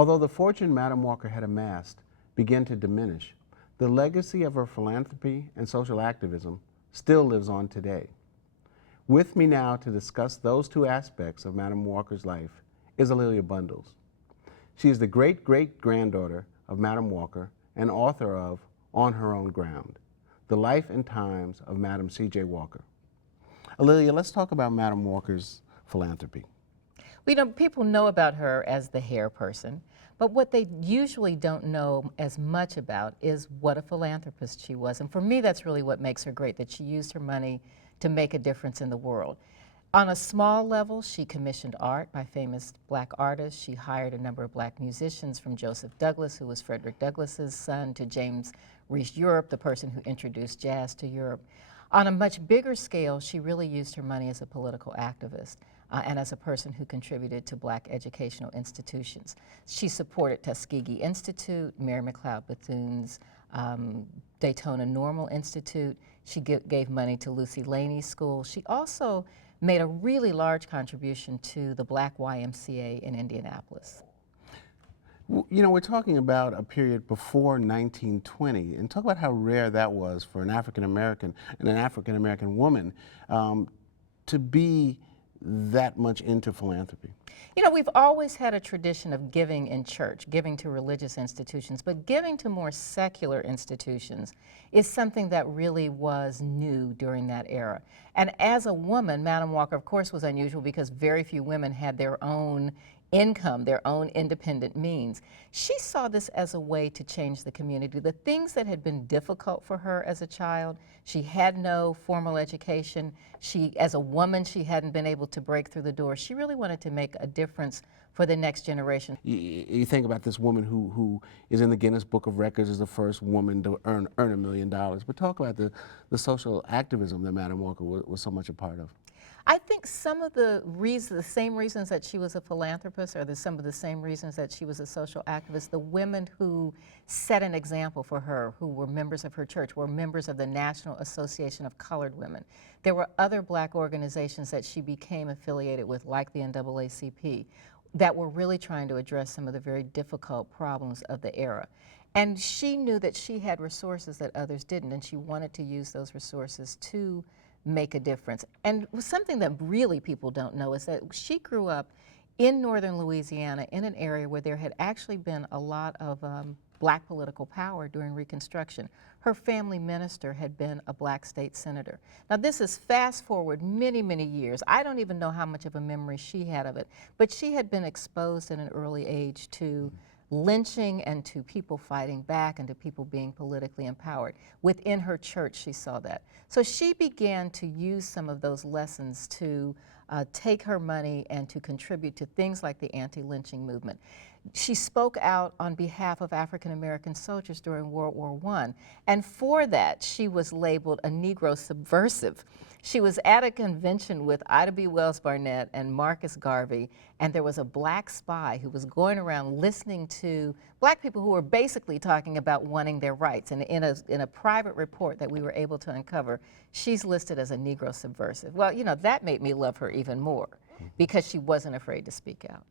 Although the fortune Madam Walker had amassed began to diminish, the legacy of her philanthropy and social activism still lives on today. With me now to discuss those two aspects of Madam Walker's life is A'Lelia Bundles. She is the great-great-granddaughter of Madam Walker and author of On Her Own Ground, The Life and Times of Madam C.J. Walker. A'Lelia, let's talk about Madam Walker's philanthropy. People know about her as the hair person, but what they usually don't know as much about is what a philanthropist she was. And for me, that's really what makes her great, that she used her money to make a difference in the world. On a small level, she commissioned art by famous black artists. She hired a number of black musicians, from Joseph Douglas, who was Frederick Douglass's son, to James Reese Europe, the person who introduced jazz to Europe. On a much bigger scale, she really used her money as a political activist and as a person who contributed to black educational institutions. She supported Tuskegee Institute, Mary McLeod Bethune's Daytona Normal Institute. She gave money to Lucy Laney's school. She also made a really large contribution to the Black YMCA in Indianapolis. You know, we're talking about a period before 1920, and talk about how rare that was for an African American and an African American woman to be that much into philanthropy. You know, we've always had a tradition of giving in church, giving to religious institutions, but giving to more secular institutions is something that really was new during that era. And as a woman, Madam Walker, of course, was unusual because very few women had their own income, their own independent means. She saw this as a way to change the community. The things that had been difficult for her as a child, she had no formal education. As a woman, she hadn't been able to break through the door. She really wanted to make a difference for the next generation. You think about this woman who is in the Guinness Book of Records as the first woman to earn $1 million. But talk about the social activism that Madam Walker was so much a part of. I think some of the same reasons that she was a philanthropist are some of the same reasons that she was a social activist. The women who set an example for her, who were members of her church, were members of the National Association of Colored Women. There were other black organizations that she became affiliated with, like the NAACP, that were really trying to address some of the very difficult problems of the era. And she knew that she had resources that others didn't, and she wanted to use those resources to make a difference. And something that really people don't know is that she grew up in northern Louisiana in an area where there had actually been a lot of black political power during Reconstruction. Her family minister had been a black state senator. Now this is fast forward many, many years. I don't even know how much of a memory she had of it, but she had been exposed at an early age to lynching and to people fighting back and to people being politically empowered. Within her church, she saw that. So she began to use some of those lessons to take her money and to contribute to things like the anti-lynching movement. She spoke out on behalf of African American soldiers during World War I, and for that she was labeled a Negro subversive. She was at a convention with Ida B. Wells Barnett and Marcus Garvey, and there was a black spy who was going around listening to black people who were basically talking about wanting their rights. And in a private report that we were able to uncover, she's listed as a Negro subversive. Well, you know, that made me love her even more because she wasn't afraid to speak out.